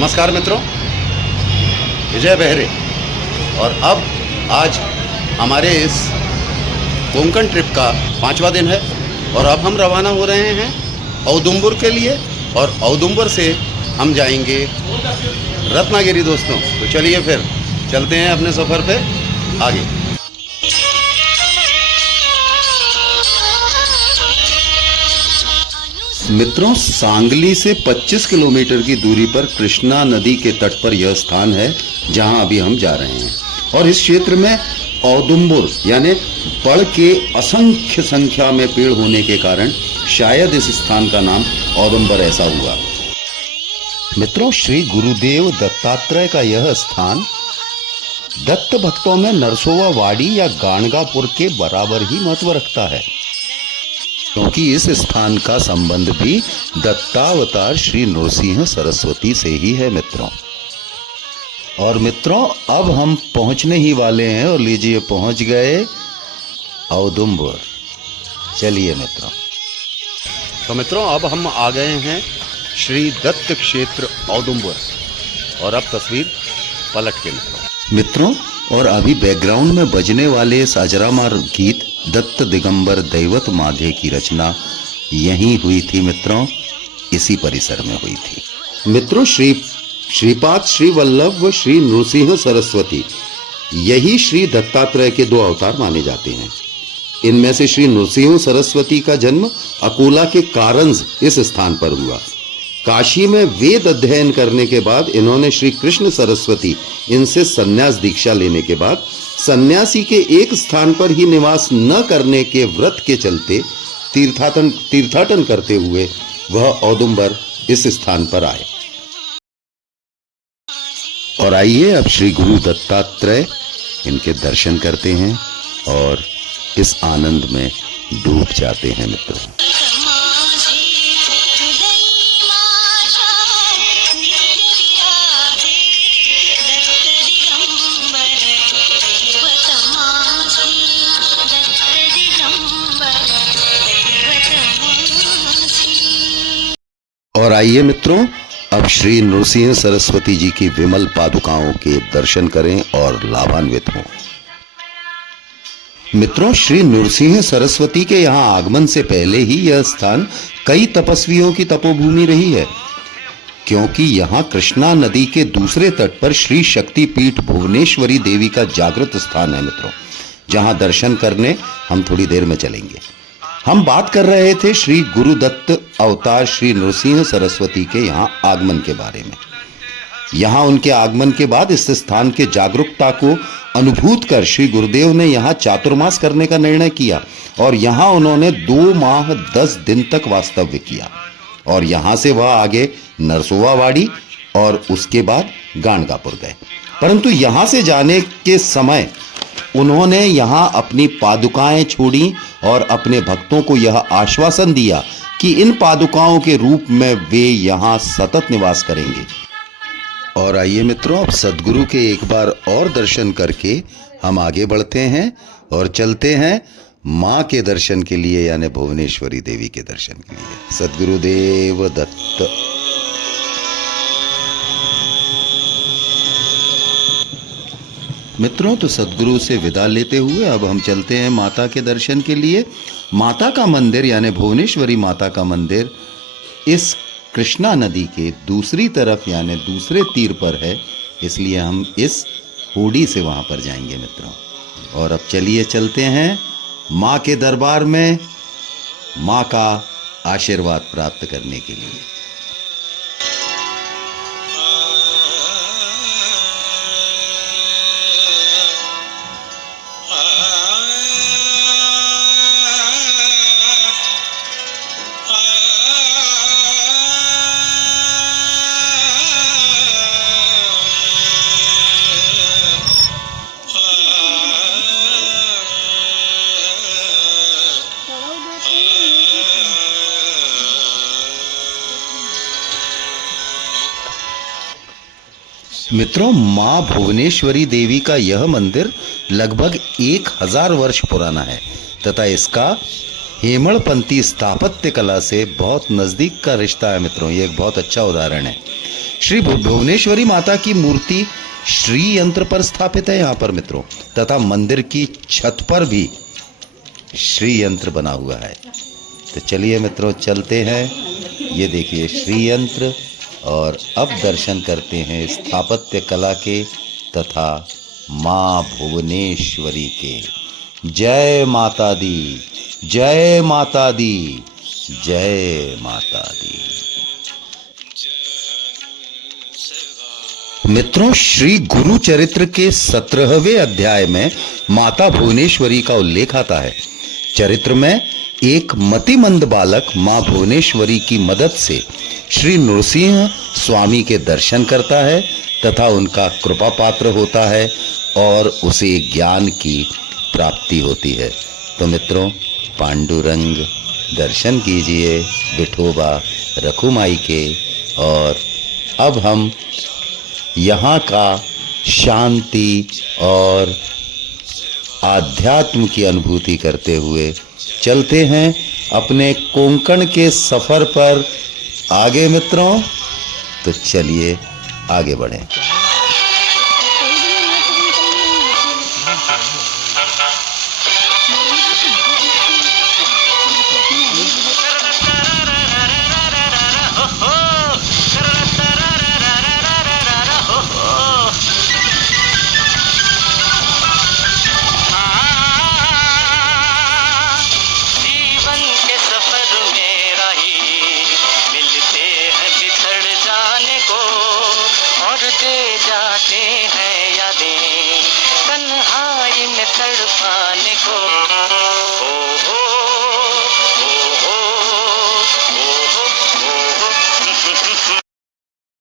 नमस्कार मित्रों, विजय बहरे। और अब आज हमारे इस कोंकण ट्रिप का 5वां दिन है और अब हम रवाना हो रहे हैं औदुंबर के लिए और औदुंबर से हम जाएंगे रत्नागिरी दोस्तों। तो चलिए फिर चलते हैं अपने सफ़र पे आगे। मित्रों, सांगली से 25 किलोमीटर की दूरी पर कृष्णा नदी के तट पर यह स्थान है जहां अभी हम जा रहे हैं। और इस क्षेत्र में औदुंबर यानी बड़ के असंख्य संख्या में पेड़ होने के कारण शायद इस स्थान का नाम औदुंबर ऐसा हुआ। मित्रों, श्री गुरुदेव दत्तात्रेय का यह स्थान दत्त भक्तों में नरसोवा वाड़ी या गाणगापुर के बराबर ही महत्व रखता है, क्योंकि इस स्थान का संबंध भी दत्तावतार श्री नृसिंह सरस्वती से ही है मित्रों। और मित्रों, अब हम पहुंचने ही वाले हैं और लीजिए पहुंच गए औदुंबर। चलिए मित्रों। तो मित्रों, अब हम आ गए हैं श्री दत्त क्षेत्र औदुंबर और अब तस्वीर पलट के मित्रों। और अभी बैकग्राउंड में बजने वाले इस अजरामर गीत दत्त दिगंबर दैवत माधे की रचना यहीं हुई थी मित्रों, इसी परिसर में हुई थी। मित्रों, श्रीपाद श्री वल्लभ व श्री नृसिंह सरस्वती यही श्री दत्तात्रेय के 2 अवतार माने जाते हैं। इनमें से श्री नृसिंह सरस्वती का जन्म अकोला के कारंज इस स्थान पर हुआ। काशी में वेद अध्ययन करने के बाद इन्होंने श्री कृष्ण सरस्वती इनसे संन्यास दीक्षा लेने के बाद सन्यासी के एक स्थान पर ही निवास न करने के व्रत के चलते तीर्थाटन करते हुए वह औदुंबर इस स्थान पर आए। और आइए अब श्री गुरु दत्तात्रेय इनके दर्शन करते हैं और इस आनंद में डूब जाते हैं मित्रों। और आइए मित्रों, अब श्री नृसिंह सरस्वती जी की विमल पादुकाओं के दर्शन करें और लाभान्वित हों। मित्रों, श्री नृसिंह सरस्वती के यहाँ आगमन से पहले ही यह स्थान कई तपस्वियों की तपोभूमि रही है, क्योंकि यहाँ कृष्णा नदी के दूसरे तट पर श्री शक्ति पीठ भुवनेश्वरी देवी का जागृत स्थान है मित्रों, जहाँ दर्शन करने हम थोड़ी देर में चलेंगे। हम बात कर रहे थे श्री गुरुदत्त अवतार श्री नृसिंह सरस्वती के यहाँ आगमन के बारे में। यहाँ उनके आगमन के बाद इस स्थान के जागरूकता को अनुभूत कर श्री गुरुदेव ने यहाँ चातुर्मास करने का निर्णय किया और यहाँ उन्होंने 2 माह 10 दिन तक वास्तव्य किया। और यहाँ से वह आगे नरसोवा वाड़ी और उसके बाद गाणगापुर गए। परंतु यहाँ से जाने के समय उन्होंने यहाँ अपनी पादुकाएं छोड़ी और अपने भक्तों को यह आश्वासन दिया कि इन पादुकाओं के रूप में वे यहाँ सतत निवास करेंगे। और आइए मित्रों, अब सद्गुरु के एक बार और दर्शन करके हम आगे बढ़ते हैं और चलते हैं माँ के दर्शन के लिए, यानी भुवनेश्वरी देवी के दर्शन के लिए। सद्गुरुदेव दत्त। मित्रों, तो सद्गुरु से विदा लेते हुए अब हम चलते हैं माता के दर्शन के लिए। माता का मंदिर यानी भुवनेश्वरी माता का मंदिर इस कृष्णा नदी के दूसरी तरफ यानी दूसरे तीर पर है, इसलिए हम इस होड़ी से वहां पर जाएंगे मित्रों। और अब चलिए चलते हैं माँ के दरबार में माँ का आशीर्वाद प्राप्त करने के लिए। मित्रों, माँ भुवनेश्वरी देवी का यह मंदिर लगभग 1000 वर्ष पुराना है तथा इसका हेमड़पंथी स्थापत्य कला से बहुत नज़दीक का रिश्ता है मित्रों। ये एक बहुत अच्छा उदाहरण है। श्री भुवनेश्वरी माता की मूर्ति श्री यंत्र पर स्थापित है यहाँ पर मित्रों, तथा मंदिर की छत पर भी श्री यंत्र बना हुआ है। तो चलिए मित्रों चलते हैं, ये देखिए श्री यंत्र, और अब दर्शन करते हैं स्थापत्य कला के तथा माँ भुवनेश्वरी के। जय माता दी, जय माता दी, जय माता दी। मित्रों, श्री गुरु चरित्र के 17वें अध्याय में माता भुवनेश्वरी का उल्लेख आता है। चरित्र में एक मतिमंद बालक मां भुवनेश्वरी की मदद से श्री नृसिंह स्वामी के दर्शन करता है तथा उनका कृपा पात्र होता है और उसे ज्ञान की प्राप्ति होती है। तो मित्रों, पांडुरंग दर्शन कीजिए विठोबा रखुमाई के। और अब हम यहाँ का शांति और आध्यात्म की अनुभूति करते हुए चलते हैं अपने कोंकण के सफर पर आगे मित्रों। तो चलिए आगे बढ़ें। जाते हैं यादें तन्हाई में तड़पाने को।